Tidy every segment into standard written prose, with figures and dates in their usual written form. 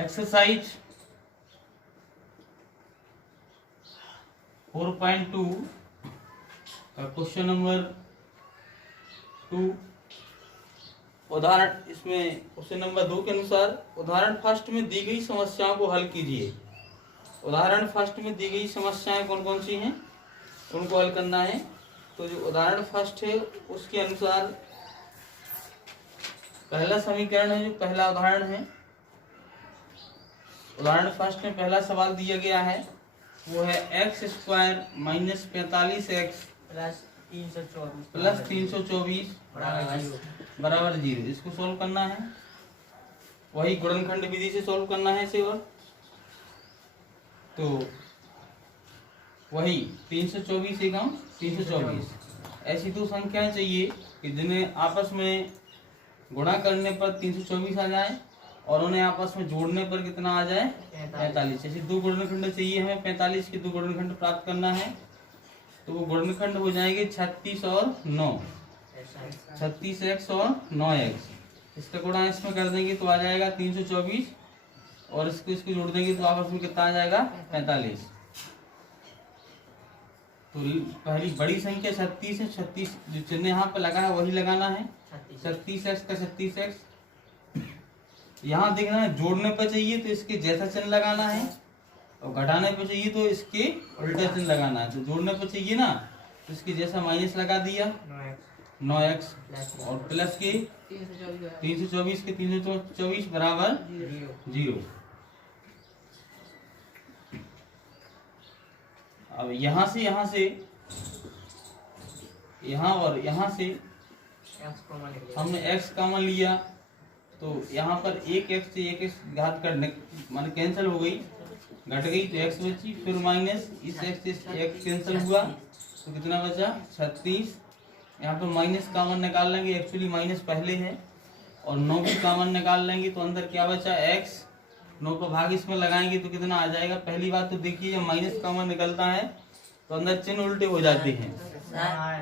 Exercise 4.2 का question number 2 उदाहरण, इसमें क्वेश्चन नंबर 2 के अनुसार उदाहरण फर्स्ट में दी गई समस्याओं को हल कीजिए। उदाहरण फर्स्ट में दी गई समस्याएं कौन कौन सी हैं, उनको हल करना है। तो जो उदाहरण फर्स्ट है उसके अनुसार पहला समीकरण है, जो पहला उदाहरण है, उदाहरण फर्स्ट में पहला सवाल दिया गया है वो है x² - 45x प्लस 324 बराबर 0। इसको सोल्व करना है, वही गुणनखंड विधि से सोल्व करना है इसे। और तो वही 324 एकम 324 ऐसी दो संख्याएं चाहिए कि जिन्हें आपस में गुणा करने पर 324 आ जाए और उन्हें आपस में जोड़ने पर कितना आ जाए 45। ऐसे दो गुणनखंड चाहिए हमें, 45 के दो गुणनखंड प्राप्त करना है। तो वो गुणनखंड हो जाएंगे 36 और 9, 36x और 9x। इसका गुणा इसमें कर देंगे तो आ जाएगा 324 और इसको जोड़ देंगे तो आपस में कितना आ जाएगा 45। तो पहली बड़ी संख्या 36 है, 36 जो चिन्ह यहाँ पे लगा है वही लगाना है। 36x का 36x यहाँ देखना है, जोड़ने पर चाहिए तो इसके जैसा चिन्ह लगाना है और घटाने पर चाहिए तो इसके उल्टा चिन्ह लगाना है। तो जोड़ने पर चाहिए ना तो इसके जैसा माइनस लगा दिया 9x और प्लस के 324 के 324 बराबर 0। अब यहाँ से यहाँ और यहाँ से हमने x कॉमन लिया तो यहाँ पर एक x से एक x घात करने माने कैंसिल हो गई, घट गई तो x बची, फिर माइनस इस x से x कैंसिल हुआ तो कितना बचा 36। यहाँ पर माइनस कॉमन निकाल लेंगे, एक्चुअली माइनस पहले है, और 9 भी कॉमन निकाल लेंगे तो अंदर क्या बचा x। 9 का भाग इसमें लगाएंगे तो कितना आ जाएगा। पहली बात तो देखिए जब माइनस कॉमन निकलता है तो अंदर चिन्ह उल्टे हो जाते हैं।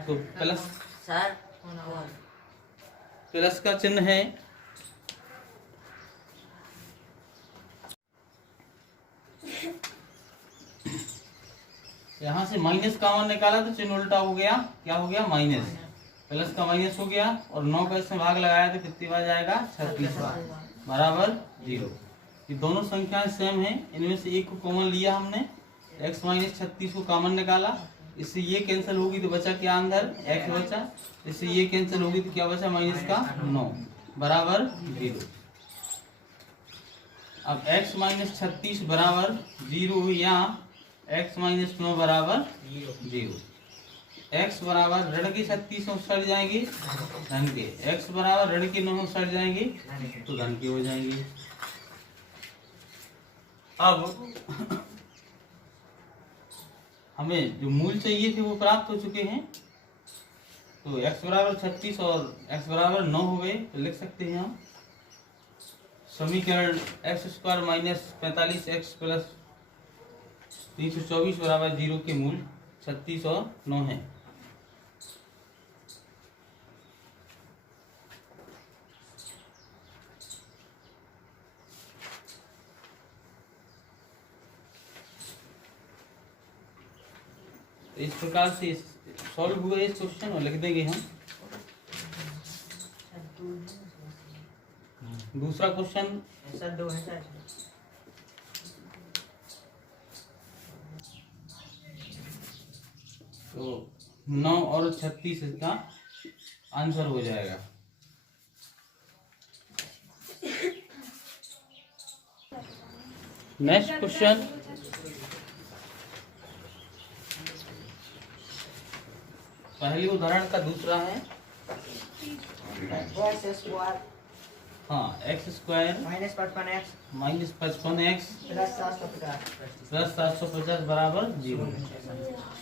तो प्लस का चिन्ह है, यहाँ से माइनस कॉमन निकाला तो चिन्ह उल्टा हो गया, क्या हो गया माइनस, प्लस का माइनस हो गया और 9 का इसमें भाग लगाया तो कितनी बार जाएगा 36 बराबर 0। ये दोनों संख्याएं सेम हैं, इनमें से एक को कॉमन लिया हमने, x - 36 को कॉमन निकाला, इससे ये कैंसिल होगी तो बचा क्या अंदर x बचा, इससे ये कैंसिल होगी तो क्या बचा माइनस का 9 बराबर 0। अब x - 36 बराबर 0 या x - 9 बराबर 0। x बराबर ऋण के 36 में सट जाएंगे धन के, x बराबर ऋण के 9 में सट जाएंगे तो धन के हो जाएंगे। अब हमें जो मूल चाहिए थे वो प्राप्त हो चुके हैं। तो x बराबर 36 और x बराबर 9 हो गए तो लिख सकते हैं हम समीकरण x² - 45x प्लस 324 बराबर 0 के मूल 36 और 9 है। इस प्रकार से सॉल्व हुआ इस क्वेश्चन और लिख देंगे हम। दूसरा क्वेश्चन तो 9 और 36 इसका आंसर हो जाएगा। नेक्स्ट क्वेश्चन पहले उदाहरण का दूसरा है। हाँ x² - 55x प्लस 750 बराबर 0।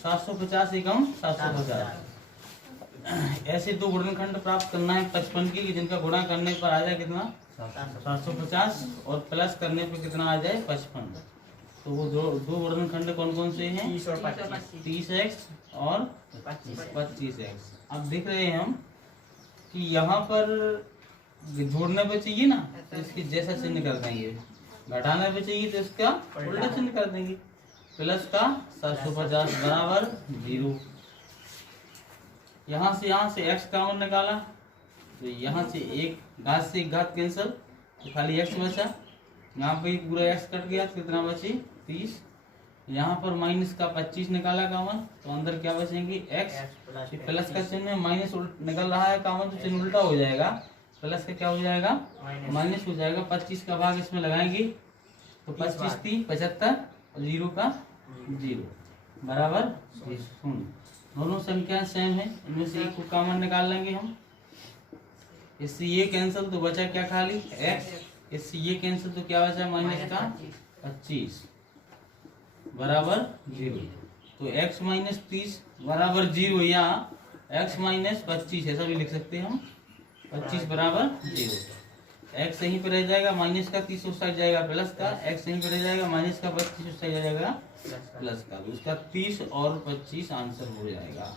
750 एकम 750 ऐसे दो गुणनखंड प्राप्त करना है 55 की, जिनका गुणा करने पर आ जाए कितना 750 और प्लस करने पर कितना आ जाए 55। तो वो दो गुणनखंड कौन कौन से हैं 30x और 25x। अब देख रहे हैं हम कि यहाँ पर जोड़ने पे चाहिए ना तो इसके जैसा चिन्ह कर देंगे। घटाना भी चाहिए तो इसका उल्टा चिन्ह कर देंगे, प्लस का 750 बराबर 0। यहाँ से x कॉमन निकाला तो यहाँ से एक घात से एक घात कैंसिल, तो खाली x बचा। यहाँ पे पूरा x कट गया तो कितना बचे 30। यहाँ पर माइनस का 25 निकाला कॉमन तो अंदर क्या बचेंगे x, प्लस का चिन्ह माइनस निकल रहा है कॉमन तो चिन्ह उल्टा हो जाएगा, प्लस का क्या हो जाएगा माइनस हो जाएगा। 25 का भाग इसमें लगाएंगे तो 25 3 75 और 0 का 0 बराबर 0। दोनों संख्या सेम है, इनमें से एक को कॉमन निकाल लेंगे हम। इससे ये कैंसिल तो बचा क्या खाली x, इससे ये कैंसिल तो क्या बचा माइनस का 25 बराबर 0। तो x माइनस 30 बराबर 0 या x माइनस 25 ऐसा भी लिख सकते हैं हम, 25 बराबर 0। x यहीं पे रह जाएगा, माइनस का 30 उस साइड जाएगा प्लस का, x यहीं पे रह जाएगा, माइनस का 25 उस साइड जाएगा प्लस का, तो उसका 30 और 25 आंसर हो जाएगा।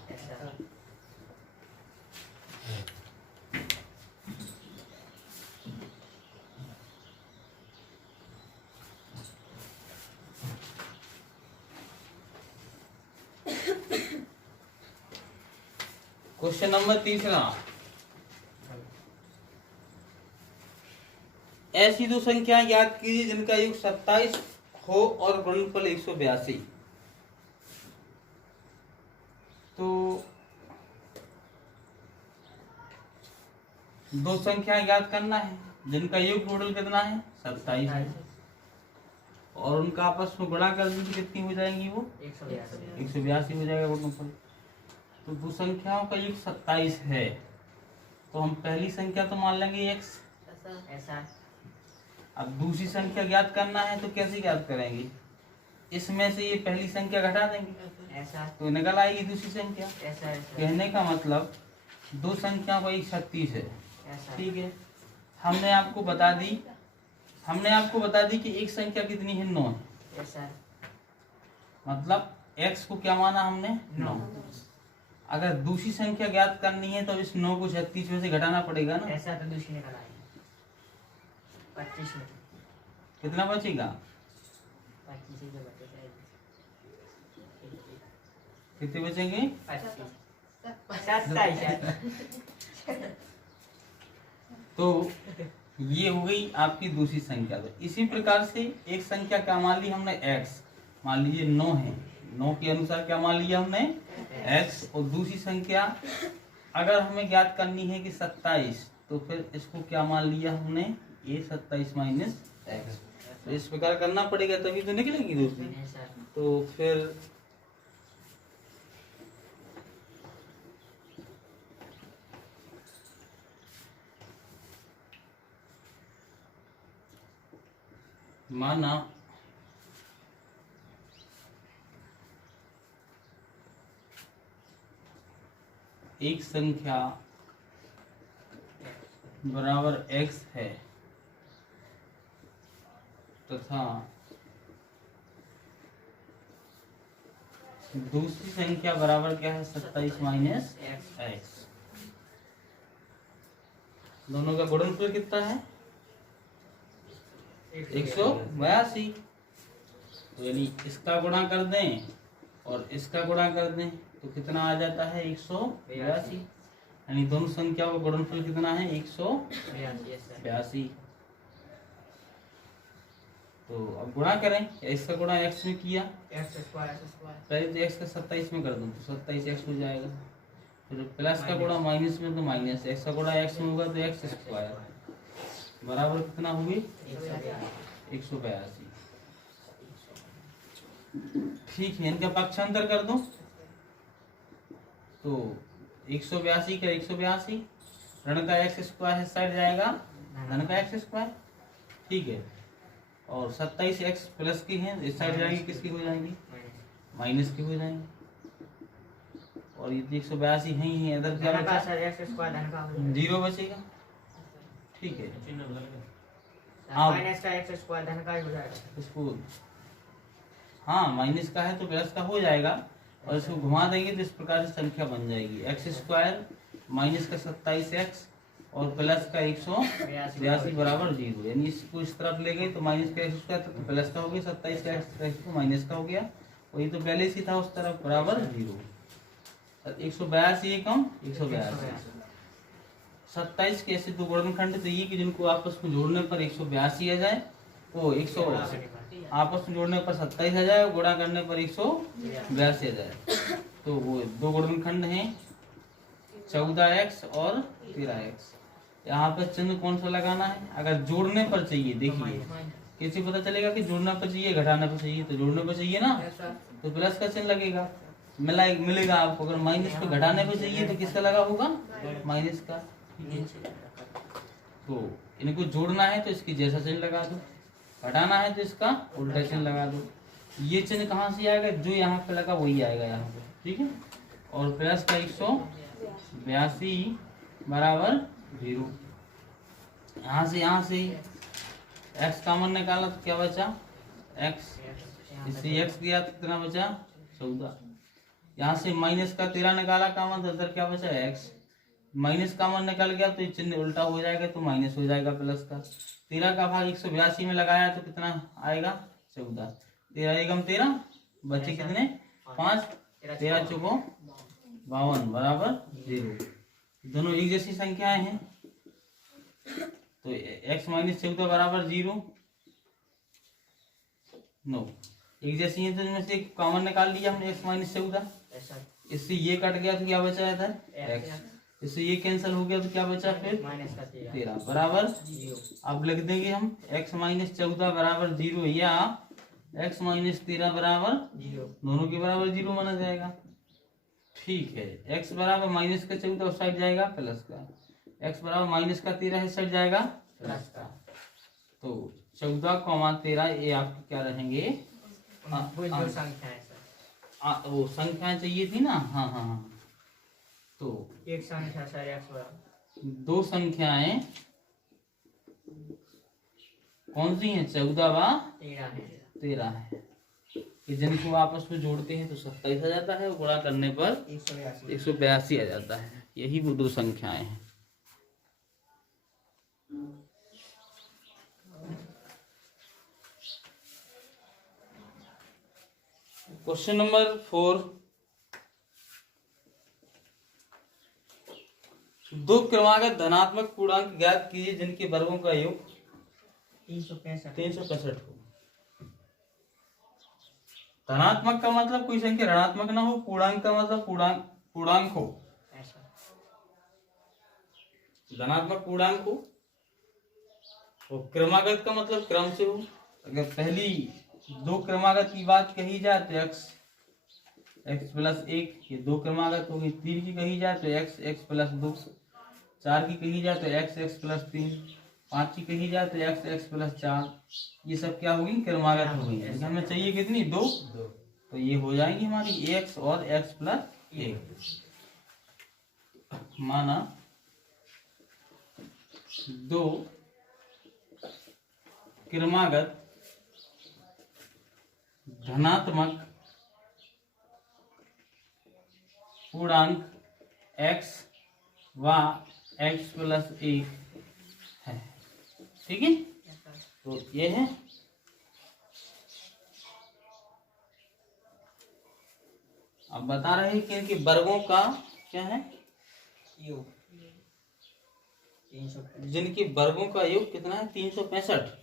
क्वेश्चन नंबर 3, ऐसी दो संख्या याद कीजिए जिनका योग 27 हो और गुणनफल 182। तो दो संख्या याद करना है जिनका योग टोटल कितना है 27 है, और उनका आपस में गुणा कर दीजिए कितनी हो जाएंगी वो 182 हो जाएगा गुणनफल। तो दो संख्याओं का योग 27 है तो हम पहली संख्या तो मान लेंगे x। अब दूसरी संख्या ज्ञात करना है तो कैसे ज्ञात करेंगे, इसमें से ये पहली संख्या घटा देंगे तो निकल आएगी दूसरी संख्या। कहने का मतलब दो संख्याओं का एक 36 है, ठीक है। हमने आपको बता दी कि एक संख्या कितनी है 9 है, मतलब x को क्या माना हमने 9। अगर दूसरी संख्या ज्ञात करनी है तो इस 9 को 36 में से घटाना पड़ेगा ना, ऐसा तो दूसरी निकल आएगी 25 में कितना बचेगा 25 से जो बचेगा कितने बचेंगे 27। तो ये हो गई आपकी दूसरी संख्या। तो इसी प्रकार से एक संख्या क्या मान ली हमने x, मान लीजिए 9 है, 9 के अनुसार क्या मान लिया हमने x। और दूसरी संख्या अगर हमें ज्ञात करनी है कि 27 तो फिर इसको क्या मान लिया हमने ये 27 माइनस x। तो इस प्रकार करना पड़ेगा तभी तो निकलेगी दूसरी। तो फिर माना एक संख्या बराबर x है तथा दूसरी संख्या बराबर क्या है 27 माइनस x। दोनों का गुणनफल कितना है 182। तो यानी इसका गुणा कर दें और इसका गुणा कर दें तो कितना आ जाता है 182। यानी दोनों संख्याओं का गुणनफल कितना है 182। तो अब गुणा करें, इसका गुणा x में किया, पहले तो x का 27 में कर दूं तो 27x हो जाएगा, फिर प्लस का गुणा माइनस में तो माइनस, x का गुणा x में होगा तो x स्क्वायर बराबर कितना हुई 182। ठीक है, इनका पक्षांतर कर दो तो 182 का 182, ऋण का x स्क्वायर इस साइड जाएगा, धन का x स्क्वायर, ठीक है। और 27x प्लस की है इस साइड जाएंगी, किसकी हो जाएंगी माइनस की हो जाएंगी। और ये 182 है ही है, इधर क्या बचा 0 बचेगा, ठीक है। माइनस का x स्क्वायर धन का हो जाएगा इसको, हाँ माइनस का है तो प्लस का हो जाएगा, और इसको घुमा देंगे तो इस प्रकार से संख्या बन जाएगी x स्क्वायर माइनस का 27x और प्लस का 182 बराबर 0, यानी इसको इस तरफ ले गए तो माइनस का एक्स स्क्वायर तो प्लस का हो गया, 27 का एक्स तो माइनस का हो गया, वही तो पहले से था उस तरफ बराबर 0। 182 कम 182, 27 के ऐसे दो गुणनखंड चाहिए कि जिनको आपस में जोड़ने पर 182 आ जाए, वो 100 आपस में जोड़ने पर 27 आ जाए, गुणा करने पर 182 आ जाए। तो वो दो गुणनखंड हैं 14x और 13x। यहाँ पर चिन्ह कौन सा लगाना है? अगर जोड़ने पर चाहिए, देखिए कैसे पता चलेगा कि जोड़ने पर चाहिए घटाने पर चाहिए? तो जोड़ने पर चाहिए ना, तो प्लस का चिन्ह लगेगा, मिलेगा आपको। अगर माइनस पे घटाने पर चाहिए तो किसका लगा होगा? माइनस का। तो इनको जोड़ना है तो इसकी जैसा चिन्ह लगा दो, घटाना है तो इसका उल्टा चिन्ह लगा दो। ये चिन्ह कहाँ से आएगा? जो यहाँ पे लगा वही आएगा यहाँ पे, ठीक है। और प्लस का 182 बराबर 0। यहाँ से x कॉमन निकाला तो क्या बचा? x, इससे x गया तो कितना बचा? 14। यहाँ से माइनस का 13 निकाला कॉमन तो इधर क्या बचा? x। माइनस कॉमन निकल गया तो ये चिन्ह उल्टा हो जाएगा तो माइनस हो जाएगा प्लस का। 13 का भाग 182 में लगाया तो कितना आएगा? 14। 13 एकम 13, बचे कितने? 5। 13 चौको 52 बराबर 0। दोनों एक जैसी संख्याएं हैं तो x माइनस 14 बराबर 0। नो, एक जैसी है तो इनमें से एक कॉमन निकाल लिया हमने, x माइनस 14। इससे ये कट गया तो क्या बचा इधर? x। इससे ये कैंसिल हो गया तो क्या बचा फिर? 13 बराबर। अब लिख देंगे हम x माइनस 14 बराबर 0 या x माइनस 13 बराबर 0, दोनों के बराबर 0 माना जाएगा। ठीक है, x बराबर माइनस का 14 उस साइड जाएगा प्लस का, x बराबर माइनस का 13 इस साइड जाएगा प्लस का। तो 14, 13 ये आपके क्या रहेंगे? वो संख्याएं चाहिए थी ना। हाँ। तो एक संख्या सर x दो संख्याएं कौन सी हैं? 14 व 13 है। जिनको आपस में जोड़ते हैं तो 27 आ जाता है, गुणा करने पर 182 आ जाता है। यही वो दो संख्याएं हैं। क्वेश्चन नंबर 4, दो क्रमागत धनात्मक पूर्णांक ज्ञात कीजिए जिनके वर्गों का योग 365 हो। धनात्मक का मतलब कोई संख्या ऋणात्मक ना हो, पूर्णांक का मतलब पूर्णांक हो, धनात्मक पूर्णांक हो, और क्रमागत का मतलब क्रम से हो। अगर पहली दो क्रमागत की बात कही जाए तो x प्लस 1, ये दो क्रमागत होगी। 3 की कही जाए तो x प्लस 2, 4 की कही जाए तो x प्लस 3, 5 की कही जाए तो x प्लस 4। ये सब क्या होगी? क्रमागत हो गई। हमें चाहिए कितनी? 2। तो ये हो जाएंगी हमारी x और x प्लस 1। माना दो क्रमागत धनात्मक पूर्णांक x व x प्लस 1 है, ठीक है। तो ये है। अब बता रहे हैं कि इनके वर्गों का क्या है? योग। जिनके वर्गों का योग कितना है? 365।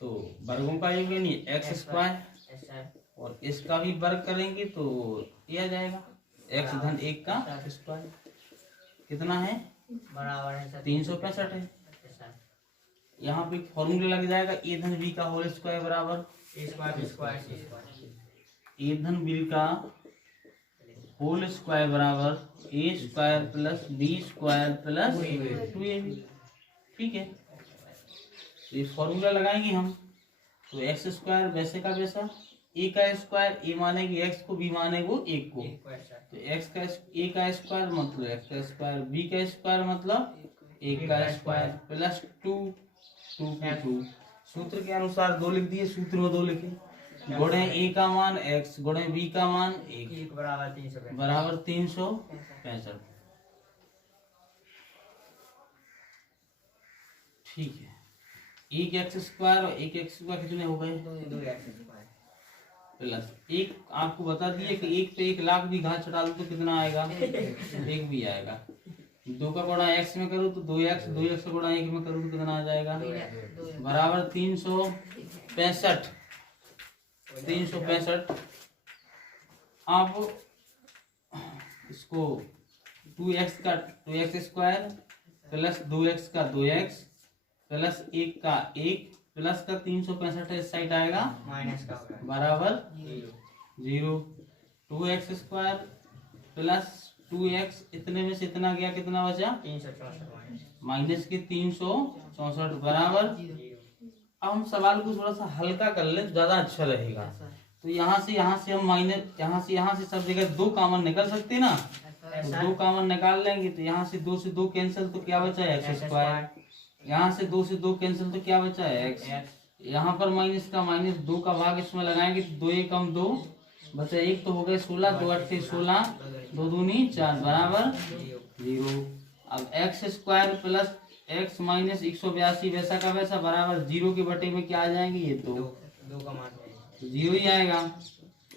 तो वर्गों का योग यानी एक्स स्क्वायर, और इसका भी वर्ग करेंगे तो ये आ जाएगा x धन 1 का स्क्वायर। कितना है? बराबर है 365 है। यहाँ पे फॉर्मूला लग जाएगा a धन b का होल स्क्वायर बराबर a धन b का होल स्क्वायर बराबर a square plus b square plus 2ab। ठीक है, तो ये फॉर्मूला लगाएंगे हम। तो एक्स स्क्वायर वैसे का वैसा, a का स्क्वायर a मानेगी x को, b मानेगो 1 को। तो x का a का स्क्वायर मतलब x का स्क्वायर, b का स्क्वायर मतलब 1 का स्क्वायर प्लस 2 सूत्र के अनुसार 2 लिख दिए, सूत्र में 2 लिखे। गुणे a का मान x गुणे b का मान 1 बराबर 365। ठीक है, एक एक्स स्क्वायर और एक एक्स स्क्वायर कितने हो गए? 2x² प्लस एक आपको बता दिए कि एक पे 1,00,000 भी घात चढ़ा दो तो कितना आएगा? एक भी आएगा। 2 का गुणा x में करूँ तो 2x, 2x का गुणा 1 में करूँ तो कितना आ जाएगा? बराबर 365। 365। अब इसको 2x का 2x स्क्वायर प्लस 2x का 2x प्लस 1 का 1 प्लस का 365 इस साइड आएगा माइनस का होगा बराबर 0 0। 2x स्क्वायर प्लस 2x इतने में से इतना गया, कितना बचा? 364 माइनस के 364 बराबर। 0 अब हम सवाल को थोड़ा सा हल्का कर लें, ज्यादा अच्छा रहेगा। तो यहाँ से हम माइनस, यहाँ से सब जगह 2 कॉमन निकल सकते हैं ना, तो 2 कॉमन निकाल लेंगे तो यहाँ से 2 से 2 कैंसिल तो क्या बचा है? X square. यहाँ से 2 से 2 कैंसिल तो क्या बचा है? एक्स। यहाँ पर माइनस का माइनस 2 का भाग इसमें लगाएंगे तो 2 1 कम 2 बचा 1 तो हो गए 16, 2 8 16, 2 दूनी 4 बराबर 0। अब x square plus x minus 182 वैसा का वैसा बराबर 0 के बटे में क्या आ जाएंगे? ये 2 का मान है 0 ही आएगा।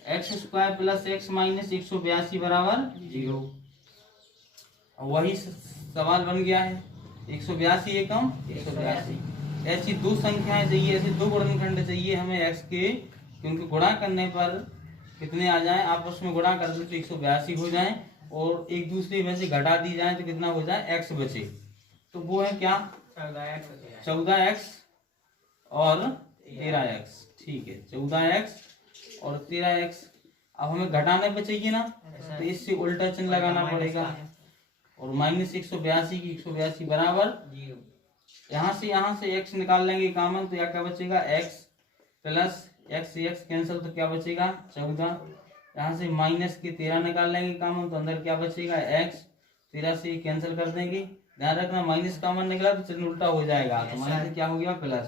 X square plus x minus 182 बराबर 0। वही सवाल बन गया है। 182 एकम 182। ऐसी 2 संख्याएं चाहिए, ऐसे 2 गुणनखंड चाहिए हमें एक्स के, क्योंकि गुणा करने पर कितने आ जाएं, आपस में गुणा कर दे तो 182 हो जाएं और एक दूसरे में से घटा दी जाए तो कितना हो जाए? एक्स बचे। तो वो है क्या? 14x और 13x। ठीक है, 14x और 13x। अब हमें घटाने पे चाहिए ना, तो इससे उल्टा चिन्ह लगाना पड़ेगा और माइनस 182 की 182 बराबर 0 यहाँ से x निकाल लेंगे कॉमन तो क्या बचेगा? x प्लस x से x कैंसिल तो क्या बचेगा? 14। यहाँ से माइनस के 13 निकाल लेंगे कॉमन तो अंदर क्या बचेगा? x। 13 से कैंसिल कर देंगे। ध्यान रखना माइनस कॉमन निकला तो चिन्ह उल्टा हो जाएगा, तो माइनस से क्या हो गया? प्लस।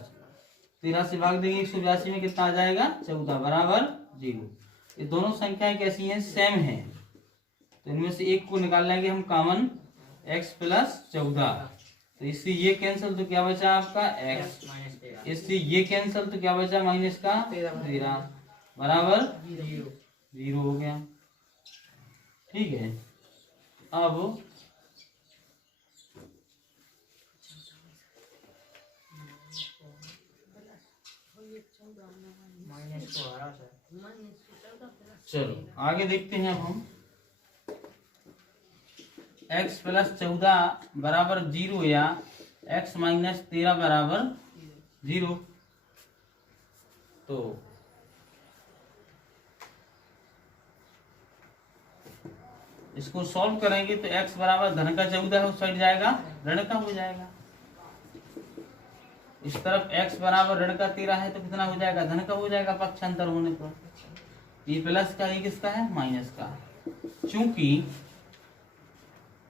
13 से भाग देंगे 182 में कितना आ जाएगा? 14 बराबर 0। ये दोनों संख्याएं कैसी हैं? सेम हैं, तो इनमें से एक को निकाल लेंगे हम कॉमन, x प्लस 14। तो इससे ये कैंसिल तो क्या बचा आपका? x। इससे ये कैंसिल तो क्या बचा? माइनस का 13 बराबर 0 हो गया। ठीक है, अब माइनस को हरा सर चलो आगे देखते हैं। अब हम x प्लस 14 बराबर 0 या x माइनस 13 बराबर 0। तो इसको सॉल्व करेंगे तो x बराबर धन का 14 है, उस साइड जाएगा ऋण का हो जाएगा। इस तरफ x बराबर ऋण का 13 है तो कितना हो जाएगा? धन का हो जाएगा पक्षांतर होने पर। ये प्लस का, ये किसका है? माइनस का।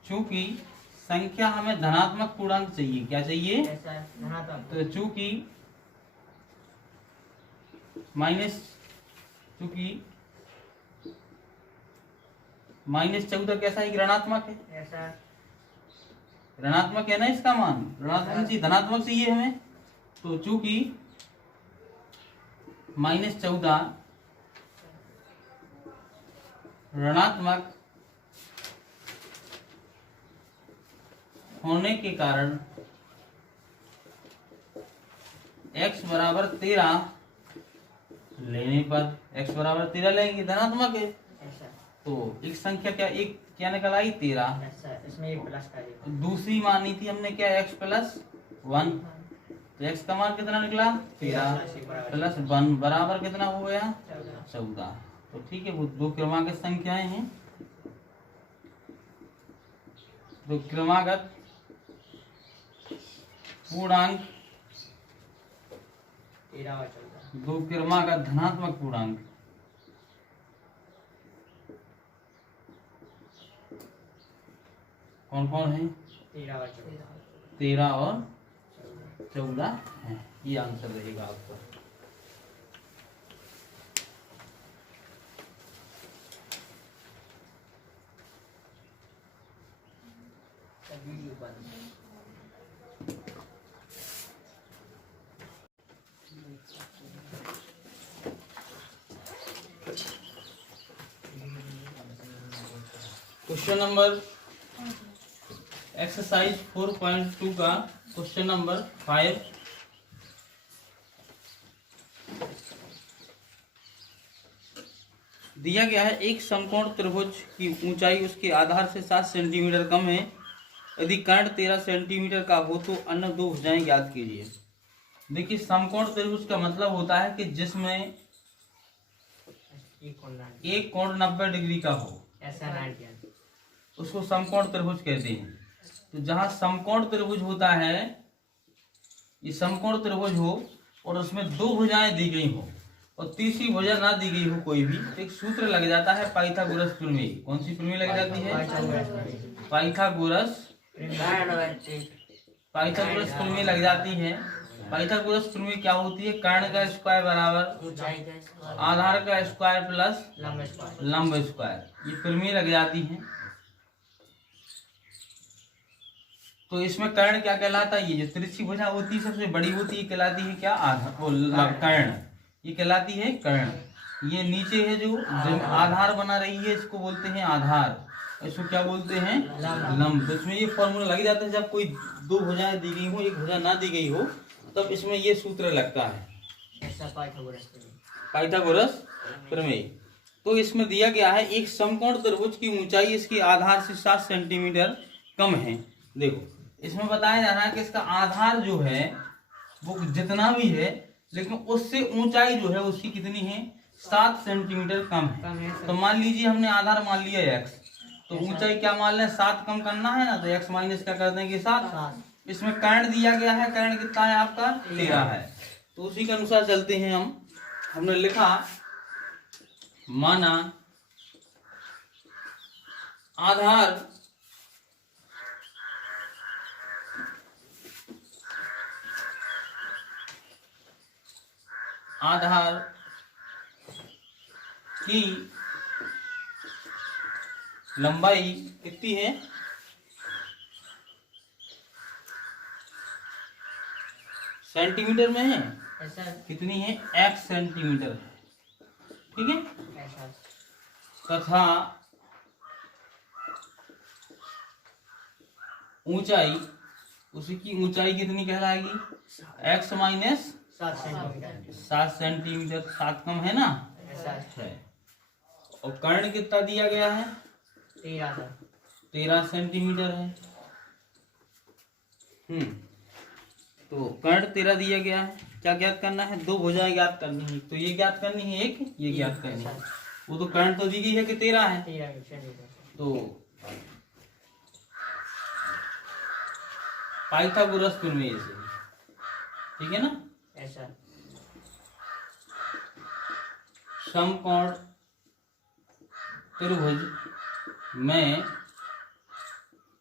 चूंकि संख्या हमें धनात्मक पूर्णांक चाहिए। क्या चाहिए? तो चूंकि माइनस 14 कैसा है? ऋणात्मक है। ऋणात्मक है ना, इसका मान ऋणात्मक चाहिए, धनात्मक चाहिए हमें। तो चूंकि माइनस 14 ऋणात्मक होने के कारण x बराबर 13 लेने पर, x बराबर 13 लेंगे, धनात्मक है तो एक संख्या क्या निकल आई? 13। इसमें एक प्लस का दूसरी मानी थी हमने क्या? x plus 1। तो x का मान कितना निकला? 13 प्लस 1 बराबर कितना हो गया? 14। तो ठीक है, वो 2 क्रमागत संख्याएं हैं। तो क्रमागत पूर्णांक, 2 क्रमागत धनात्मक पूर्णांक कौन कौन है? 13 और 14 है। ये आंसर रहेगा आपका। वीडियो बंद क्वेश्चन नंबर एक्सरसाइज 4.2 का क्वेश्चन नंबर 5। दिया गया है एक समकोण त्रिभुज की ऊंचाई उसके आधार से 7 सेंटीमीटर कम है। यदि कर्ण 13 सेंटीमीटर का हो तो अन्य दो भुजाएं ज्ञात कीजिए। देखिए, समकोण त्रिभुज का मतलब होता है कि जिसमें एक कोण 90 डिग्री का हो, उसको समकोण त्रिभुज कहते हैं। तो जहां समकोण त्रिभुज होता है, ये समकोण त्रिभुज हो और उसमें दो भुजाएं दी गई हो और तीसरी भुजा ना दी गई हो कोई भी, तो एक सूत्र लग जाता है पाइथागोरस प्रमेय। कौन सी प्रमेय लग जाती है? पाइथागोरस प्रमेय लग जाती है। पाइथागोरस प्रमेय क्या होती है? कर्ण का स्क्वायर बराबर आधार का स्क्वायर प्लस लंब स्क्वायर, ये प्रमेय लग जाती है। तो इसमें कर्ण क्या कहलाता है? ये जो तिरछी भुजा होती है सबसे बड़ी होती है, कहलाती है क्या? आधार, कर्ण, ये कहलाती है कर्ण। ये नीचे है जो आधार बना रही है, इसको बोलते हैं आधार, इसको क्या बोलते हैं? लंब। तो इसमें ये फॉर्मूला लग जाता है, जब कोई दो भुजाएं दी गई हो, एक भुजा ना दी गई हो, तब इसमें ये सूत्र लगता है पाइथागोरस प्रमेय। तो इसमें दिया गया है एक समकोण त्रिभुज की ऊंचाई इसके आधार से 7 सेंटीमीटर कम है। देखो, इसमें बताया जा रहा है कि इसका आधार जो है वो जितना भी है, लेकिन उससे ऊंचाई जो है उसकी कितनी है? 7 सेंटीमीटर कम है। तो मान लीजिए हमने आधार मान लिया x, तो ऊंचाई क्या मान लें? 7 कम करना है ना, तो x माइनस क्या कर देंगे? 7। इसमें कर्ण दिया गया है, कर्ण कितना है आपका? 13 है। तो उसी के अनुसार चलते हैं हम। हमने लिखा, माना आधार की लंबाई कितनी है? सेंटीमीटर में है। कितनी है? x सेंटीमीटर है, ठीक है। तथा ऊंचाई, उसकी ऊंचाई कितनी कहलाएगी? x minus 7 centimetre. 7 कम है ना? है। और कर्ण कितना दिया गया है? 13 सेंटीमीटर है। तो कर्ण 13 दिया गया है। क्या ज्ञात करना है? दो भुजाएं ज्ञात करनी है। तो ये ज्ञात करनी है, एक ये ज्ञात करनी है। वो तो कर्ण तो दी गई है कि 13 है। तो पाइथागोरस प्रमेय से, ठीक है ना? समकोण त्रिभुज में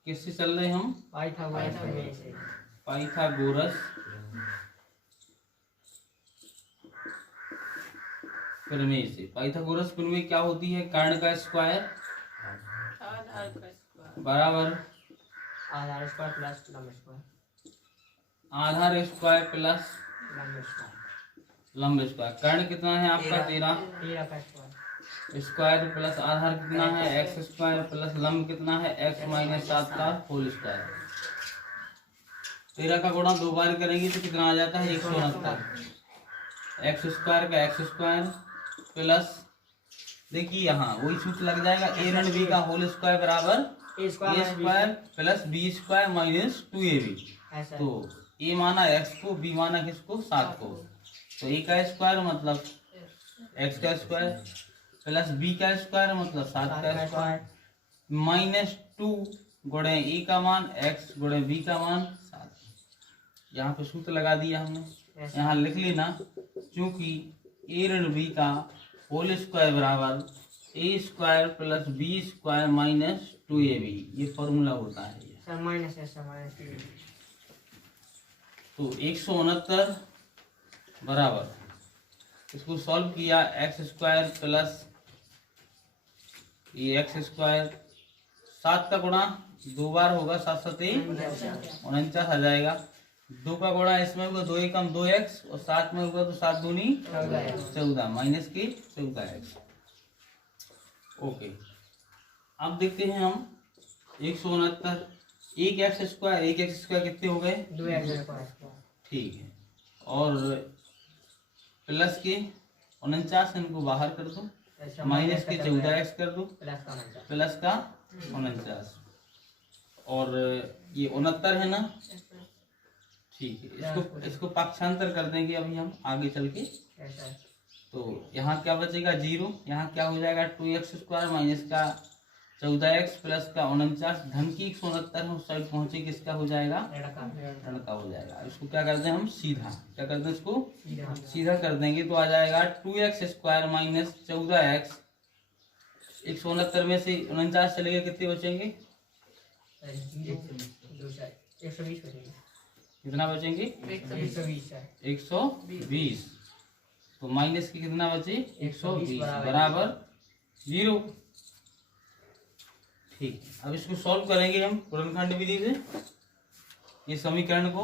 किससे चल रहे हम? पाइथागोरस प्रमेय से। पाइथागोरस प्रमेय क्या होती है? कर्ण का स्क्वायर बराबर आधार स्क्वायर प्लस लंब स्क्वायर, आधार स्क्वायर प्लस लंब स्क्वायर। कर्ण कितना है आपका? 13 का स्क्वायर प्लस आधार कितना है? एक्स स्क्वायर प्लस लंब कितना है? एक्स माइनस 7 का होल स्क्वायर। 13 का गुणा दो बार करेंगे तो कितना आ जाता है? 169। एक्स स्क्वायर का एक्स स्क्वायर प्लस, देखिए यहाँ वही सूत्र लग जाएगा, ए ऋण बी का होल स्क्वायर बराबर a square plus b square minus 2ab। तो ए माना एक्स को, बी माना किसको? 7 को। तो ए का स्क्वायर मतलब एक्स का स्क्वायर प्लस बी का स्क्वायर मतलब 7 का स्क्वायर माइनस 2 गुणे ए का मान एक्स गुणे बी का मान 7। यहाँ पे सूत्र लगा दिया हमने, यहाँ लिख लेना, क्योंकि ए ऋण बी का होल स्क्वायर बराबर a square plus b square minus 2ab, ये फॉर्मूला होता है। तो 169 बराबर, इसको सॉल्व किया, एक्स स्क्वायर प्लस ये एक्स स्क्वायर, 7 का गुणा दो बार होगा, 7 7 49 आ जाएगा। 2 का गुणा इसमें होगा 2 एकम 2x और 7 में होगा तो 7 दूनी 14 माइनस के 14x। ओके, अब देखते हैं हम 169 एक एक्स स्क्वायर कितने हो गए? 2x²। ठीक है। और प्लस के 49 इनको बाहर कर दो, माइनस के 14x कर दो, प्लस का 49 और ये 69 है ना। ठीक है, इसको पक्षांतर कर देंगे अभी हम आगे चल के। तो यहाँ क्या बचेगा 0, यहाँ क्या हो जाएगा 2x² माइनस का 14x प्लस का 49 धन की 169 उस साइड पहुंचे किसका हो जाएगा? ऋण का हो जाएगा। इसको क्या करते हैं हम सीधा, क्या करते हैं इसको सीधा कर देंगे तो आ जाएगा 2x² माइनस 14x। 169 में से 49 चले गए, कितने बचेंगे? 120 कितना बचेंगे? 120। तो माइनस की कितना बचे? 120 बराबर 0। ठीक, अब इसको सॉल्व करेंगे हम गुणनखंड विधि से ये समीकरण को।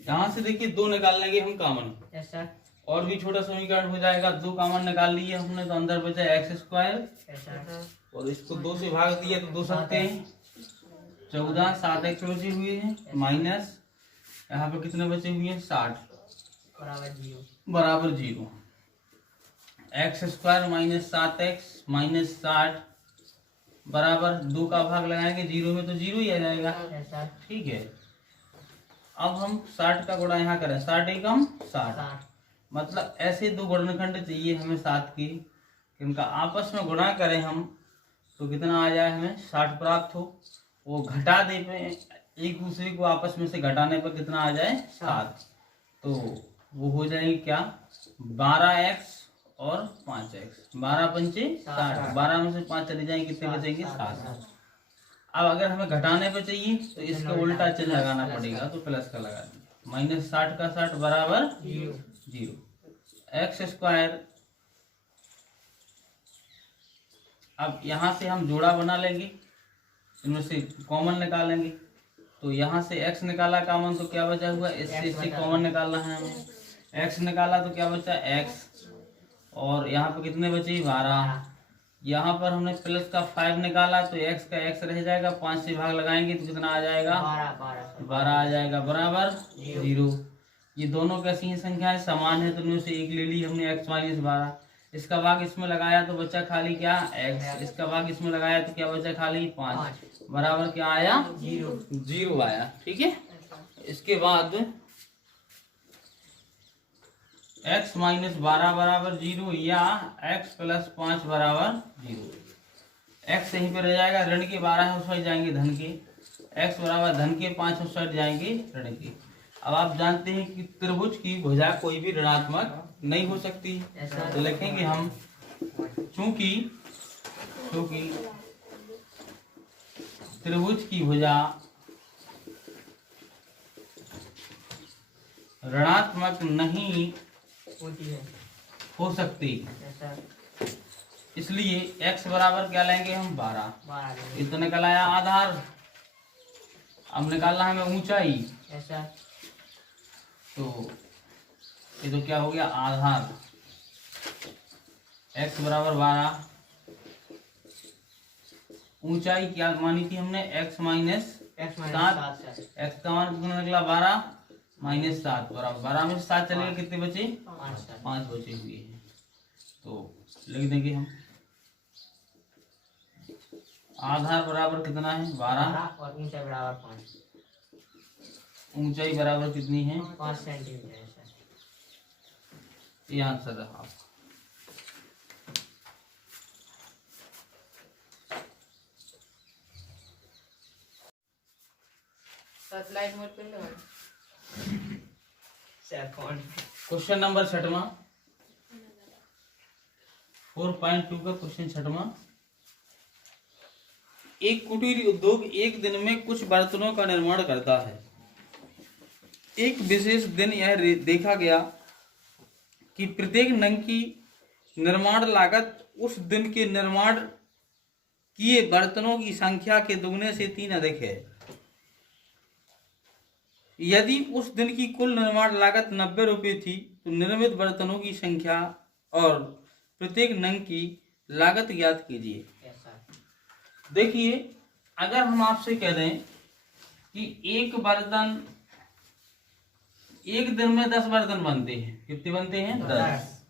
यहां से देखिए 2 निकाल लेंगे हम कॉमन। Yes sir. और भी छोटा समीकरण हो जाएगा। 2 कॉमन निकाल लिए हमने तो अंदर बचा x² और इसको 2 से भाग दिया तो 2 सकते हैं 14, 7x बचे हुए हैं माइनस यहाँ पे कितने बचे हुए हैं 60 बराबर 0। x² माइनस 7x माइनस 60 बराबर 2 का भाग लगाएंगे 0 में तो 0 ही आ जाएगा। ठीक है, अब हम 60 का गुणा यहाँ करें, 60 एकम 60 मतलब ऐसे 2 गुणनखंड चाहिए हमें 7 की, इनका आपस में गुणा करें हम तो कितना आ जाए हमें 60 प्राप्त हो। वो घटा दे पे एक दूसरे को आपस में से घटाने पर कितना आ जाए 7, तो वो हो जाएगी क्या 12x और 5x। 12 पंचे 60, 12 में से 5 चले जाएंगे, कितने बचेंगे 7। अब अगर हमें घटाने पे चाहिए तो इसका उल्टा चिन्ह लगाना पड़ेगा, तो प्लस का लगा देंगे। माइनस 60 का 60 बराबर 0। x², अब यहाँ से हम जोड़ा बना लेंगे, इनमें से कॉमन निकालेंगे। तो यहाँ से x निकाला कॉमन तो क्या बचा हुआ, इससे कॉमन निकालना है हमें। x निकाला तो क्या बचा x और यहाँ पे कितने बचे 12। यहाँ पर हमने प्लस का 5 निकाला तो x का x रह जाएगा, 5 से भाग लगाएंगे तो कितना आ जाएगा 12 आ जाएगा बराबर 0। ये दोनों कैसी हैं संख्याएं समान है तो इनमें से एक ले ली हमने x माइनस 12। इसका भाग इसमें लगाया तो बचा खाली क्या x, इसका भाग इसमें लगाया तो क्या बचा खाली 5 बराबर क्या आया 0 आया। ठीक है, इसके बाद x माइनस 12 बराबर 0 या x प्लस 5 बराबर 0। x यहीं पर रह जाएगा, ऋण के 12 उस साइड जाएंगे धन के, x बराबर धन के 5 उस साइड जाएंगे ऋण के। अब आप जानते हैं कि त्रिभुज की भुजा कोई भी ऋणात्मक नहीं हो सकती, तो लिखेंगे हम चूंकि त्रिभुज की भुजा ऋणात्मक नहीं हो सकती, इसलिए x बराबर क्या लेंगे हम 12। ये तो निकल आया आधार। अब निकालना है हमें ऊंचाई, तो ये तो क्या हो गया आधार। x बराबर 12, ऊंचाई क्या मानी थी हमने x माइनस 7, x का मान कितना निकला 12 माइनस 7 बराबर 12 में से 7 चलेगा कितने बचे 5 बचे हुए हैं। तो लिख देंगे हम आधार बराबर कितना है 12 और ऊंचाई बराबर 5। ऊंचाई बराबर कितनी है 5 सेंटीमीटर। ये आंसर है आपका। क्वेश्चन नंबर 6वां 4.2 का क्वेश्चन 6वां। एक कुटीर उद्योग एक दिन में कुछ बर्तनों का निर्माण करता है। एक विशेष दिन यह देखा गया कि प्रत्येक नंग की निर्माण लागत उस दिन के निर्माण किए बर्तनों की संख्या के दुगने से 3 अधिक है। यदि उस दिन की कुल निर्माण लागत 90 रुपये थी तो निर्मित बर्तनों की संख्या और प्रत्येक नंग की लागत ज्ञात कीजिए। Yes, sir. देखिए, अगर हम आपसे कह दें कि एक दिन में 10 बर्तन बनते हैं, कितने बनते हैं? 10।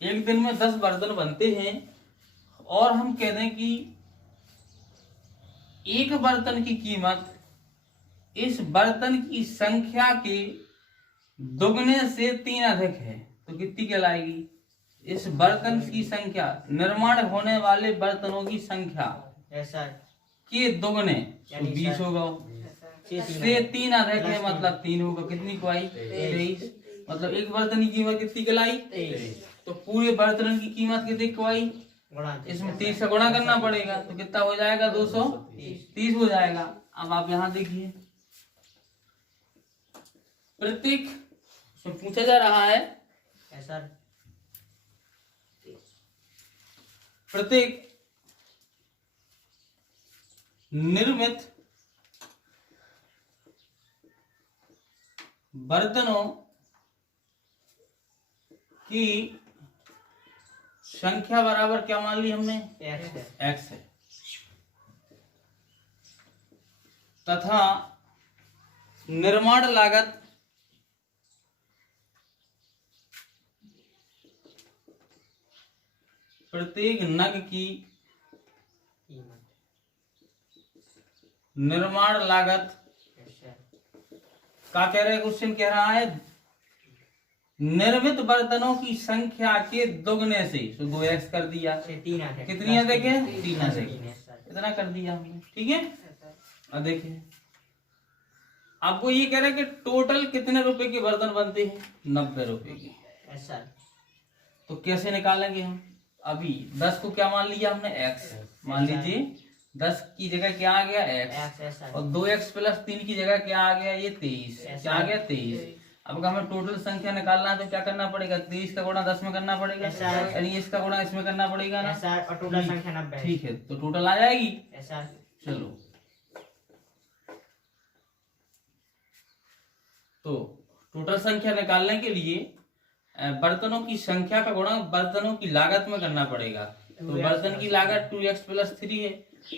एक दिन में 10 बर्तन बनते हैं और हम कह दें कि एक बर्तन की कीमत इस बर्तन की संख्या के दुगने से 3 अधिक है, तो कितनी कहलाएगी? इस बर्तन की संख्या, निर्माण होने वाले बर्तनों की संख्या Yes, sir. के दुगने, तो 20 होगा। से 3 अधिक है मतलब 3 होगा। कितनी को आई? 23। मतलब एक बर्तन की कीमत कितनी कहलाई? 23। तो पूरे बर्तन की कीमत कितनी को आई? इसमें 30 से गुणा करना पड़ेगा, तो कितना हो जाएगा? 230 हो जाएगा। अब आप यहाँ देखिए, प्रत्येक उसमें पूछा जा रहा है, Yes, sir. प्रत्येक निर्मित बर्तनों की संख्या बराबर क्या मान ली हमने? x है, तथा निर्माण लागत प्रत्येक नग की निर्माण लागत का कह रहे क्वेश्चन कह रहा है निर्मित बर्तनों की संख्या के दुगने से, तो 2x कर दिया। कितनी अधिक है? 3 अधिक। इतना कर दिया हमने, ठीक है। अब देखिए, आपको ये कह रहे हैं कि टोटल कितने रुपए के बर्तन बनते हैं? 90 रुपए के। तो कैसे निकालेंगे हम? अभी 10 को क्या मान लिया हमने? x मान लीजिए। 10 की जगह क्या आ गया? x, और 2x प्लस 3 की जगह क्या आ गया? ये 23। क्या आ गया? 23। अब अगर हमें टोटल संख्या निकालना है तो क्या करना पड़ेगा? 23 का गुणा 10 में करना पड़ेगा, यानी इसका गुणा इसमें करना पड़ेगा ना। और टोटल संख्या 90। ठीक है, तो टोटल आ जाएगी। चलो, तो टोटल संख्या निकालने के लिए बर्तनों की संख्या का गुणा बर्तनों की लागत में करना पड़ेगा। तो बर्तन की लागत 2x प्लस 3 है।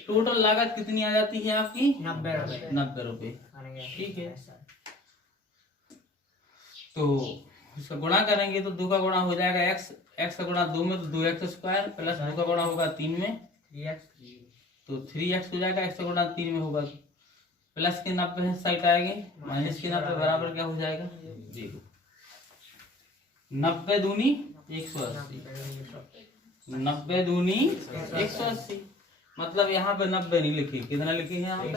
टोटल लागत कितनी आ जाती है आपकी? 90 रुपए। ठीक है, तो इसका गुणा करेंगे तो 2 का गुणा हो जाएगा x का गुणा 2 में तो 2x स्क्वायर प्लस 2 का गुणा होगा 3 में 3x, तो 3x हो जाएगा। x का गुणा 3 में होगा, प्लस के 90 साइड आएंगे, माइनस के 90 बराबर क्या हो जाएगा? 0। 90 दूनी 180, 90 दूनी 180। मतलब यहाँ पे 90 नहीं लिखे, कितना लिखे हैं यहाँ पे?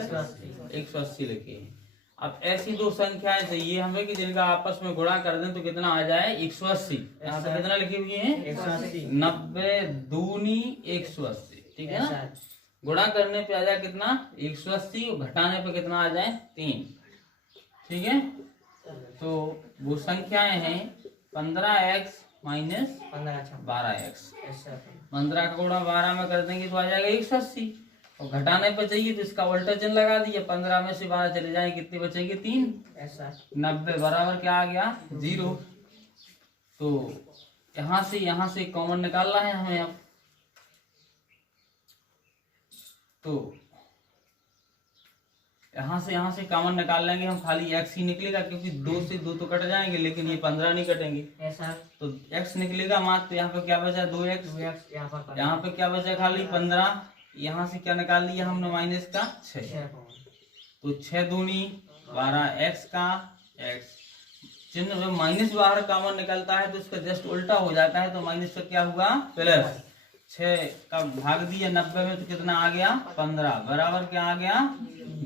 180 लिखे हैं। अब ऐसी दो संख्याएं चाहिए हमें कि जिनका आपस में गुणा कर दें तो कितना आ जाए? 180। यहाँ पे कितना लिखे हुए हैं? 90 दूनी 180, ठीक है ना। गुणा करने पे आ जाए कितना? 180, और घटाने पे कितना आ जाए? 3, ठीक है। तो वो संख्याएं हैं 15x माइनस 12x। 15 का गुणा 12 में कर देंगे तो आ जाएगा 180, और घटाने पर चाहिए तो इसका उल्टा चिन्ह लगा दिया। 15 में से 12 चले जाए, कितने बचेंगे? 3। 90 बराबर क्या आ गया? 0। तो यहाँ से कॉमन निकालना है हमें अब। तो यहाँ से कॉमन निकाल लेंगे हम, खाली x ही निकलेगा क्योंकि 2 से 2 तो कट जाएंगे, लेकिन ये 15 नहीं कटेंगे। तो x निकलेगा मात्र। तो यहाँ पे क्या बचा? 2x। यहाँ पे क्या बचा? खाली 15। यहाँ से क्या निकाल लिया हमने? माइनस का 6। तो 6 दूनी 12, x का x चिन्ह में माइनस बाहर कॉमन निकलता है तो इसका जस्ट उल्टा हो जाता है, तो माइनस का क्या होगा? प्लस। 6 का भाग दिया 90 में तो कितना आ गया? 15 बराबर क्या आ गया?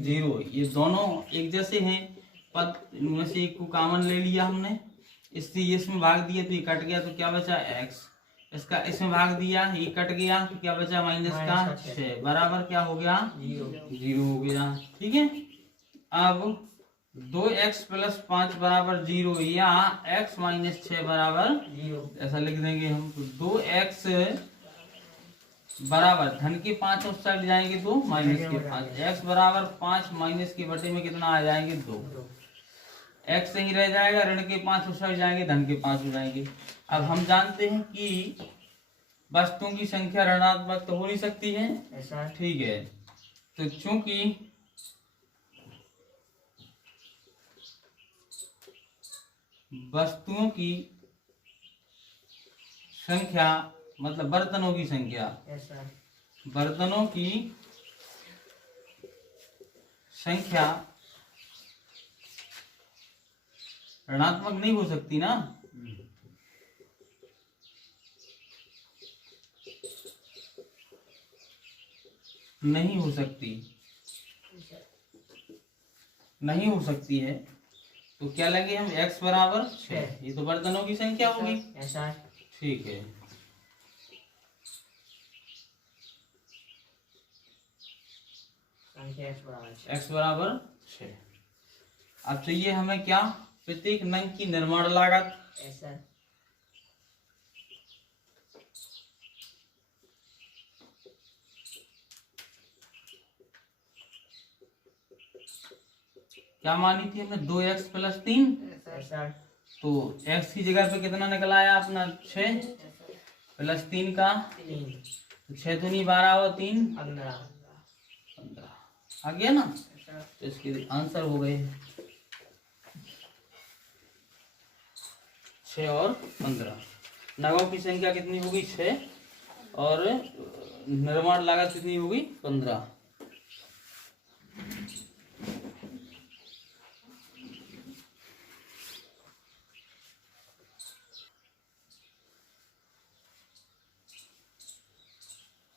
0। ये दोनों एक जैसे हैं, पद में से एक को कॉमन ले लिया हमने, इसलिए इसमें भाग दिया तो ये कट गया, तो क्या बचा? x। इसका इसमें भाग दिया, ये कट गया, तो क्या बचा? माइनस का 6 बराबर क्या हो गया? 0 हो गया, ठीक है। अब 2x प्लस 5 बराबर 0 या x माइनस 6 बराबर 0, ऐसा लिख देंगे हम। तो 2x बराबर धन के 5 उस साइड जाएंगे 2 माइनस के 5, x बराबर 5 माइनस के बटे में कितना आ जाएंगे 2, x सही रह जाएगा, ऋण के 5 उस साइड जाएंगे, धन के 5 हो जाएंगे। अब हम जानते हैं कि वस्तुओं की संख्या ऋणात्मक तो हो नहीं सकती है, ऐसा ठीक है। तो चूंकि वस्तुओं की संख्या मतलब बर्तनों की संख्या, ऐसा बर्तनों की संख्या ऋणात्मक नहीं हो सकती ना, नहीं हो सकती, नहीं हो सकती है। तो क्या लगे हम x बराबर 6, ये तो बर्तनों की संख्या होगी, ऐसा ठीक है। संख्या x बराबर 6। अब चाहिए हमें क्या, प्रत्येक नंग की निर्माण लागत, ऐसा क्या मानी थी हमने 2x प्लस 3, ऐसा तो x की जगह पे कितना निकल आया अपना 6 प्लस 3 का 3 तो 6 दूनी 12 और 3 15 15 आ गया ना। ऐसा तो इसके आंसर हो गए 6 और 15। नगों की संख्या कितनी होगी 6 और निर्माण लागत कितनी होगी 15।